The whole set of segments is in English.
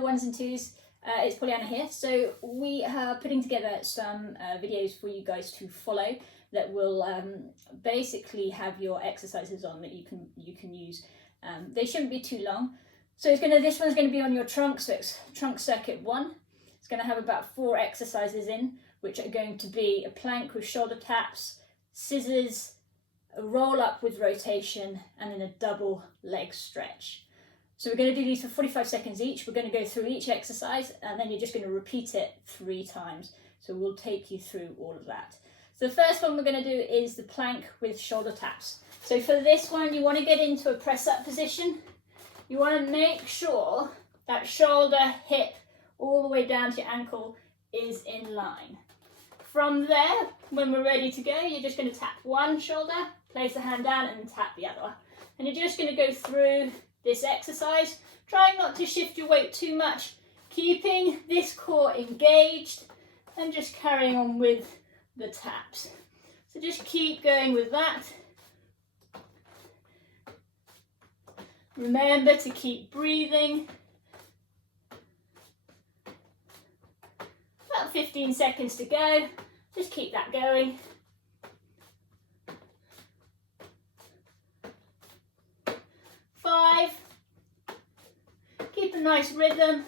ones and twos. It's Pollyanna here. So we are putting together some videos for you guys to follow that will basically have your exercises on that you can use. They shouldn't be too long. So this one's going to be on your trunk, so it's trunk circuit 1. It's going to have about 4 exercises in, which are going to be a plank with shoulder taps, scissors, a roll up with rotation, and then a double leg stretch. So we're going to do these for 45 seconds each. We're going to go through each exercise and then you're just going to repeat it 3 times. So we'll take you through all of that. So the first one we're going to do is the plank with shoulder taps. So for this one, you want to get into a press up position. You want to make sure that shoulder, hip, all the way down to your ankle is in line. From there, when we're ready to go, you're just going to tap one shoulder, place the hand down and then tap the other. And you're just going to go through this exercise, trying not to shift your weight too much, keeping this core engaged and just carrying on with the taps. So just keep going with that. Remember to keep breathing. About 15 seconds to go. Just keep that going. 5. Keep a nice rhythm.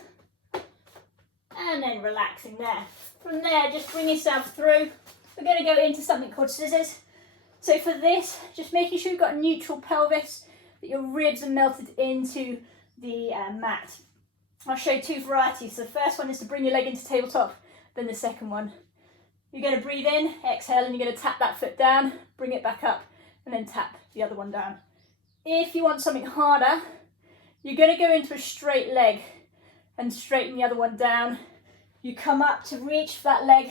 And then relaxing there. From there, just bring yourself through. We're going to go into something called scissors. So for this, just making sure you've got a neutral pelvis, that your ribs are melted into the mat. I'll show you 2 varieties. So the first one is to bring your leg into tabletop, then the second one. You're going to breathe in, exhale, and you're going to tap that foot down, bring it back up, and then tap the other one down. If you want something harder, you're going to go into a straight leg and straighten the other one down. You come up to reach for that leg,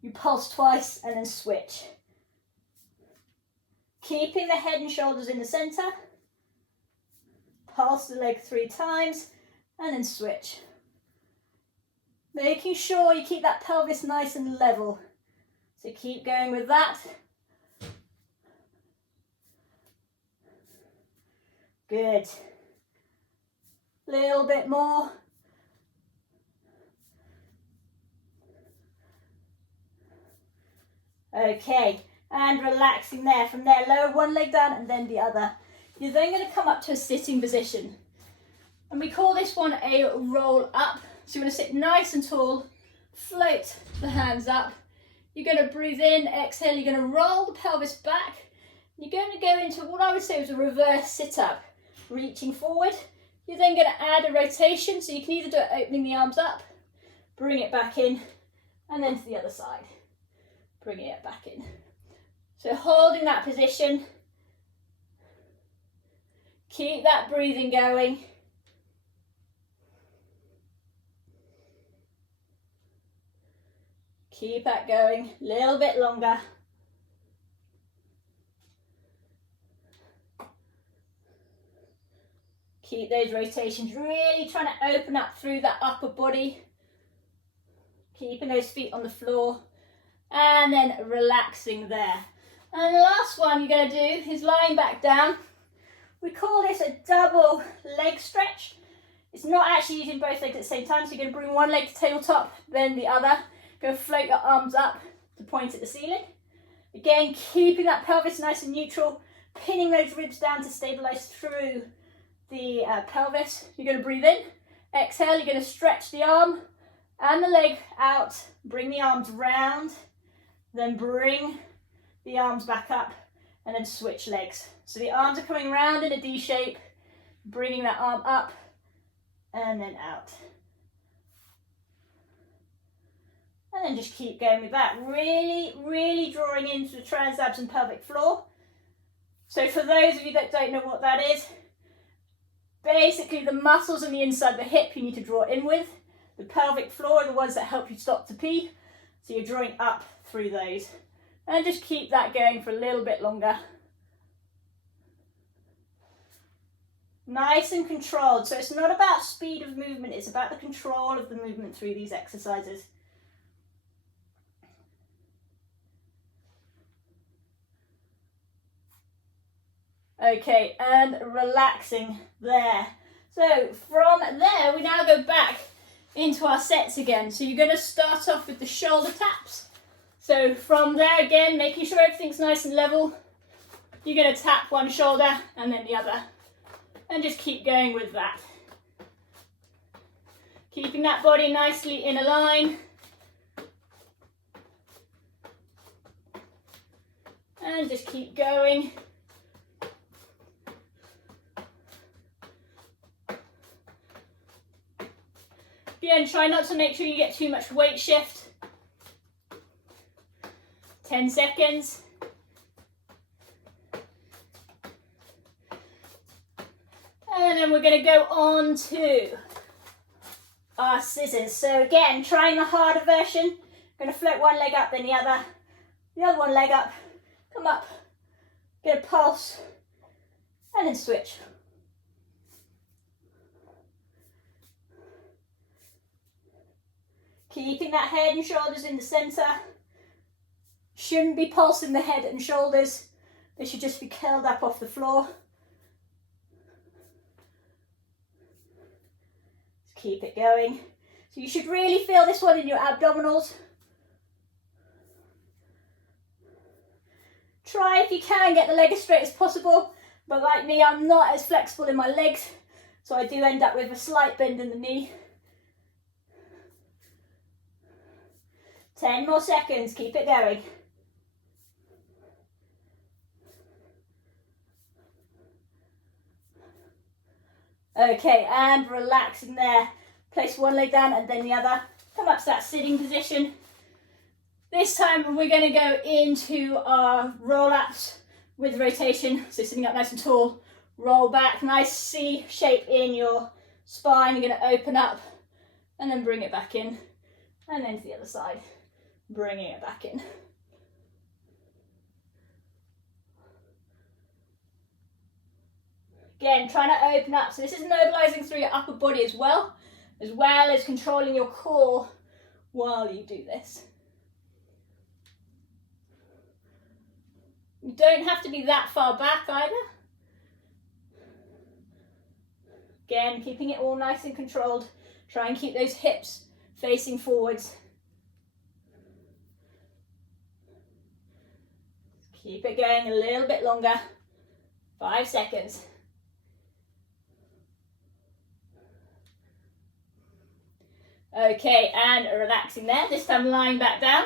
you pulse twice, and then switch. Keeping the head and shoulders in the center. Pulse the leg 3 times, and then switch. Making sure you keep that pelvis nice and level. So keep going with that. Good. Little bit more. Okay, and relaxing there. From there, lower one leg down and then the other. You're then going to come up to a sitting position. And we call this one a roll up. So you're going to sit nice and tall, float the hands up. You're going to breathe in, exhale, you're going to roll the pelvis back. You're going to go into what I would say is a reverse sit-up, reaching forward. You're then going to add a rotation, so you can either do it opening the arms up, bring it back in, and then to the other side, bringing it back in. So holding that position, keep that breathing going. Keep that going, a little bit longer. Keep those rotations, really trying to open up through that upper body. Keeping those feet on the floor. And then relaxing there. And the last one you're going to do is lying back down. We call this a double leg stretch. It's not actually using both legs at the same time, so you're going to bring one leg to tabletop, then the other. Go float your arms up to point at the ceiling. Again, keeping that pelvis nice and neutral, pinning those ribs down to stabilize through the pelvis. You're going to breathe in, exhale, you're going to stretch the arm and the leg out, bring the arms round, then bring the arms back up and then switch legs. So the arms are coming round in a D shape, bringing that arm up and then out. And then just keep going with that. Really, really drawing into the transabs and pelvic floor. So for those of you that don't know what that is, basically the muscles on the inside of the hip you need to draw in with. The pelvic floor are the ones that help you stop to pee. So you're drawing up through those. And just keep that going for a little bit longer. Nice and controlled. So it's not about speed of movement, it's about the control of the movement through these exercises. Okay, and relaxing there. So from there, we now go back into our sets again. So you're going to start off with the shoulder taps. So from there again, making sure everything's nice and level, you're going to tap one shoulder and then the other, and just keep going with that. Keeping that body nicely in a line. And just keep going. Again, try not to make sure you get too much weight shift. 10 seconds. And then we're going to go on to our scissors. So again, trying the harder version. Going to float one leg up, then the other one leg up, come up, get a pulse, and then switch. Keeping that head and shoulders in the center. Shouldn't be pulsing the head and shoulders. They should just be curled up off the floor. Just keep it going. So you should really feel this one in your abdominals. Try if you can get the leg as straight as possible, but like me, I'm not as flexible in my legs, so I do end up with a slight bend in the knee. 10 more seconds, keep it going. Okay, and relaxing there. Place one leg down and then the other. Come up to that sitting position. This time we're going to go into our roll-ups with rotation. So sitting up nice and tall, roll back, nice C shape in your spine. You're going to open up and then bring it back in. And then to the other side, bringing it back in. Again, trying to open up. So this is mobilizing through your upper body as well as controlling your core while you do this. You don't have to be that far back either. Again, keeping it all nice and controlled. Try and keep those hips facing forwards. Keep it going a little bit longer. 5 seconds. Okay, and relaxing there. This time lying back down.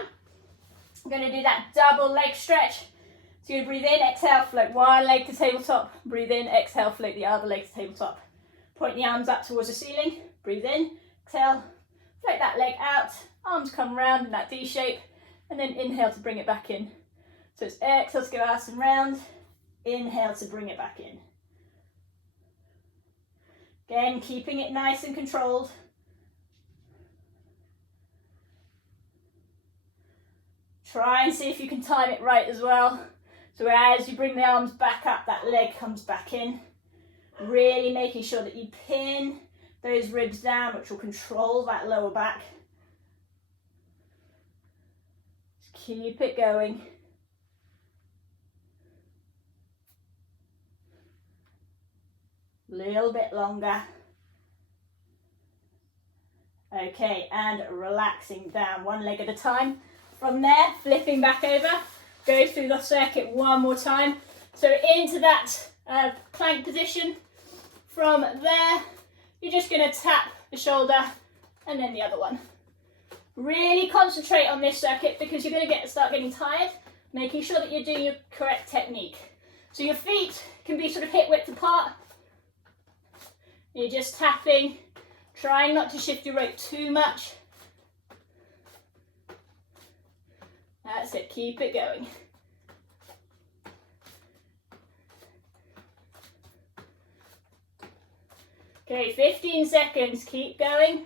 I'm going to do that double leg stretch. So you're going to breathe in, exhale, float one leg to tabletop. Breathe in, exhale, float the other leg to tabletop. Point the arms up towards the ceiling. Breathe in, exhale, float that leg out. Arms come round in that D shape. And then inhale to bring it back in. So it's exhale to go out and round. Inhale to bring it back in. Again, keeping it nice and controlled. Try and see if you can time it right as well. So as you bring the arms back up, that leg comes back in. Really making sure that you pin those ribs down, which will control that lower back. Just keep it going. Little bit longer. Okay, and relaxing down one leg at a time. From there, flipping back over, go through the circuit one more time. So into that plank position. From there, you're just going to tap the shoulder and then the other one. Really concentrate on this circuit because you're going to start getting tired, making sure that you're doing your correct technique. So your feet can be sort of hip width apart. You're just tapping, trying not to shift your weight too much. That's it, keep it going. Okay, 15 seconds, keep going.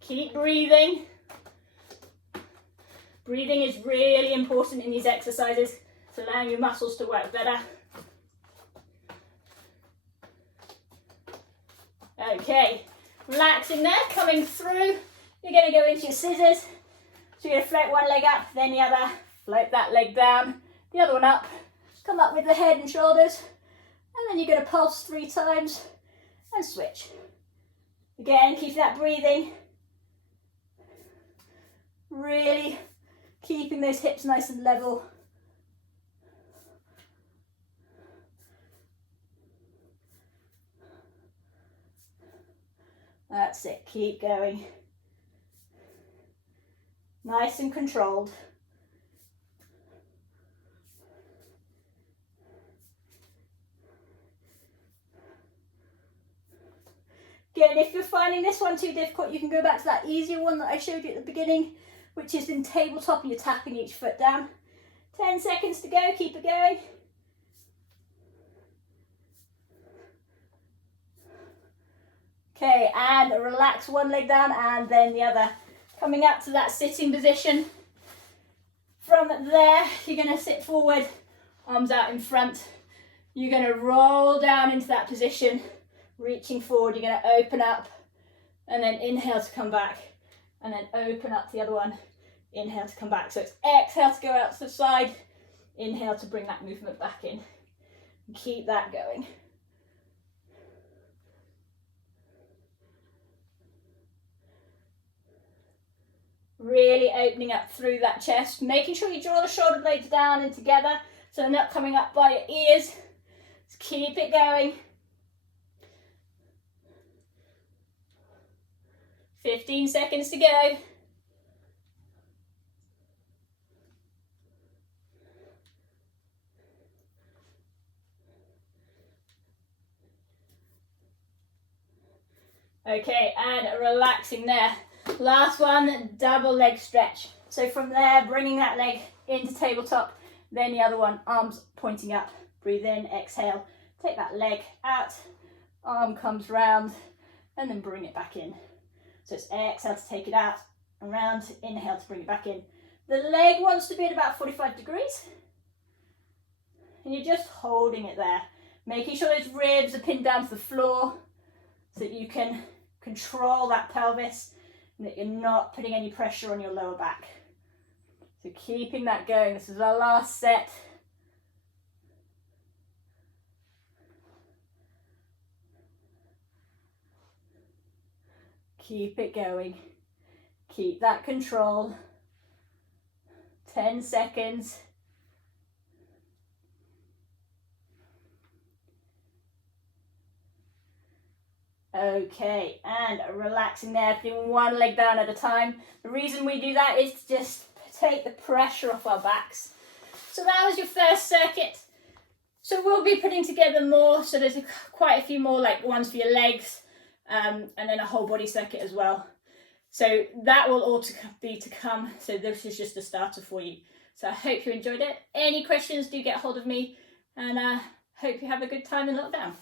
Keep breathing. Breathing is really important in these exercises. It's allowing your muscles to work better. Okay, relaxing there, coming through. You're going to go into your scissors. So you're going to float one leg up, then the other. Float that leg down, the other one up. Come up with the head and shoulders. And then you're going to pulse 3 times and switch. Again, keep that breathing. Really keeping those hips nice and level. That's it, keep going. Nice and controlled. Again, if you're finding this one too difficult, you can go back to that easier one that I showed you at the beginning, which is in tabletop and you're tapping each foot down. 10 seconds to go, keep it going. Okay, and relax one leg down and then the other. Coming up to that sitting position. From there, you're going to sit forward, arms out in front. You're going to roll down into that position, reaching forward. You're going to open up and then inhale to come back and then open up the other one. Inhale to come back. So it's exhale to go out to the side, inhale to bring that movement back in. Keep that going. Really opening up through that chest, making sure you draw the shoulder blades down and together so they're not coming up by your ears. Just keep it going. 15 seconds to go. Okay, and relaxing there. Last one, double leg stretch. So from there, bringing that leg into tabletop, then the other one, arms pointing up. Breathe in, exhale, take that leg out, arm comes round, and then bring it back in. So it's exhale to take it out, around, inhale to bring it back in. The leg wants to be at about 45 degrees. And you're just holding it there, making sure those ribs are pinned down to the floor so that you can control that pelvis and that you're not putting any pressure on your lower back. So keeping that going. This is our last set. Keep it going. Keep that control. 10 seconds. Okay, and relaxing there, putting one leg down at a time. The reason we do that is to just take the pressure off our backs. So that was your first circuit. So we'll be putting together more. So there's quite a few more, like ones for your legs, and then a whole body circuit as well. So that will all be to come. So this is just a starter for you. So I hope you enjoyed it. Any questions, do get hold of me, and hope you have a good time in lockdown.